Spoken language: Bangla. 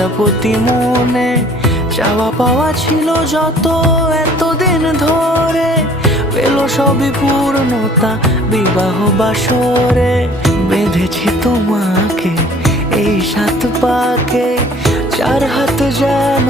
প্রজাপতি মনে চাওয়া পাওয়া ছিল যত এতদিন ধরে, পেল সবই পূর্ণতা বিবাহ বাসরে। বেঁধেছি তোমাকে এই 7 পাকে, 4 হাত যেন